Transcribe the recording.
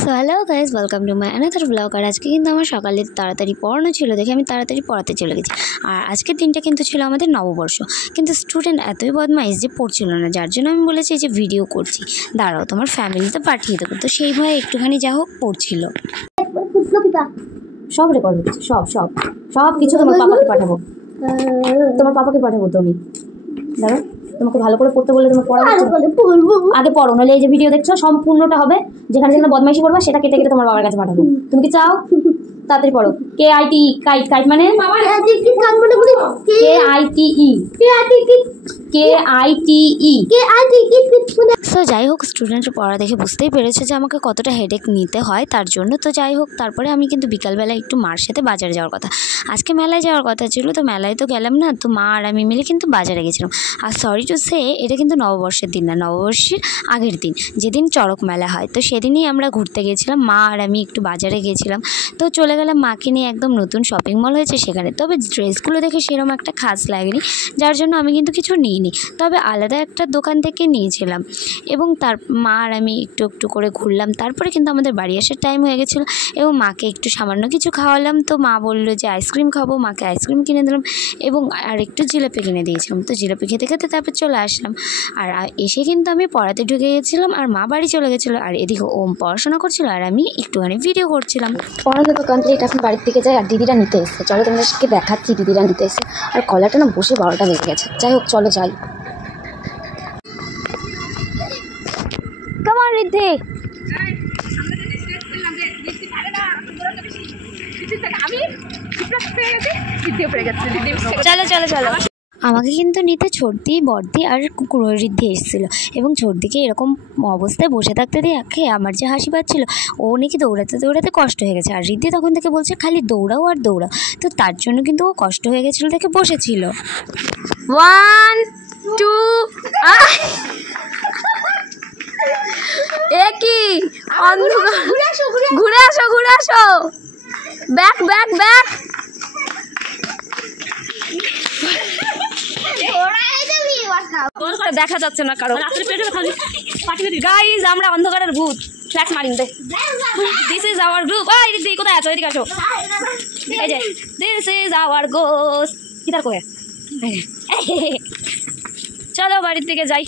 So hello guys, welcome to my another blog. আর আজকে কিন্তু আমার সকালে তাড়াতাড়ি পড়ানো ছিল দেখে আমি তাড়াতাড়ি পড়াতে চলে গেছি। আর আজকের দিনটা কিন্তু ছিল আমাদের নববর্ষ, কিন্তু স্টুডেন্ট এতই বদমাইশ যে পড়ছিল না, যার জন্য আমি বলেছি যে ভিডিও করছি, দাঁড়াও তোমার ফ্যামিলিতে পাঠিয়ে দেবো। তো সেই ভয়ে একটুখানি যা হোক পড়ছিল। সব রেকর্ড হচ্ছে, সব সব সব কিছু তোমার পাপাকে পাঠাবো, তোমার পাপাকে পাঠাবো। তুমি দাঁড়াও, তোমাকে ভালো করে পড়তে বলে তোমার পড়া আগে পড়ো, নাহলে এই যে ভিডিও দেখছো সম্পূর্ণটা হবে, যেখানে যেখানে বদমাইশি করবা সেটা কেটে কেটে তোমার বাবার কাছে পাঠাবো। তুমি কি চাও? তাড়াতাড়ি পড়ো। KIT, কাইট, কাইট মানে সো যাই হোক, স্টুডেন্টের পড়া দেখে বুঝতেই পেরেছে যে আমাকে কতটা হেডেক নিতে হয় তার জন্য। তো যাই হোক, তারপরে আমি কিন্তু বিকালবেলা একটু মার সাথে বাজারে যাওয়ার কথা, আজকে মেলায় যাওয়ার কথা ছিল, তো মেলায় তো গেলাম না। তো মা আর আমি মিলে কিন্তু বাজারে গেছিলাম। আর সরি টু সে, এটা কিন্তু নববর্ষের দিন না, নববর্ষের আগের দিন, যেদিন চড়ক মেলা হয়। তো সেদিনই আমরা ঘুরতে গিয়েছিলাম, মা আর আমি একটু বাজারে গিয়েছিলাম। তো চলে গেলাম মাকে নিয়ে, একদম নতুন শপিং মল হয়েছে সেখানে। তবে ড্রেসগুলো দেখে সেরকম একটা খাস লাগেনি, যার জন্য আমি কিন্তু কিছু নিইনি, তবে আলাদা একটা দোকান থেকে নিয়েছিলাম। এবং তার মা আর আমি একটু একটু করে ঘুরলাম। তারপরে কিন্তু আমাদের বাড়ি আসার টাইম হয়ে গেছিলো এবং মাকে একটু সামান্য কিছু খাওয়ালাম। তো মা বললো যে আইসক্রিম খাবো, মাকে আইসক্রিম কিনে দিলাম এবং আর একটু জিলাপি কিনে দিয়েছিলাম। তো জিলাপি খেতে খেতে তারপর চলে আসলাম। আর এসে কিন্তু আমি পড়াতে ঢুকে গেছিলাম আর মা বাড়ি চলে গেছিলো। আর এদিকে ওম পড়াশোনা করছিল আর আমি একটুখানি ভিডিও করছিলাম। পড়াশোনা তো কমপ্লিট, এখন বাড়ির দিকে যাই। আর দিদিরা নিতে এসছে, চলো তোমাদেরকে দেখাচ্ছি দিদিরা নিতে এসছে। আর কলাটা না বসে 12টা বেজে গেছে। যাই হোক, চলো যাই। কেমন রিদ্ধি? চলো চলো চলো। আমাকে কিন্তু নিতে ছোটদি, বড়দি আর রিদ্ধি এসেছিল এবং ছোটদিকে এরকম অবস্থায় বসে থাকতে দেখে আমার যে হাসি পাচ্ছিল, ও নাকি দৌড়াতে দৌড়াতে কষ্ট হয়ে গেছে। আর রিদ্ধি তখন থেকে বলছে খালি দৌড়াও আর দৌড়াও, তো তার জন্য কিন্তু ও কষ্ট হয়ে গেছিলো দেখে বসেছিল। 1 2 একই অন্ধকার, ঘুরে আসো ঘুরে আসো, ব্যাক ব্যাক ব্যাক। দেখা যাচ্ছে না কারো। গাইস, আমরা অন্ধকারের ভূত, ফ্ল্যাশ মারিন দে। This is our group. ওই দিদি কোথায় আছো? এদিকে আসো। এই যে দিস ইজ আওয়ার গোস্ট। কিদার কই? চলো বাড়ির দিকে যাই।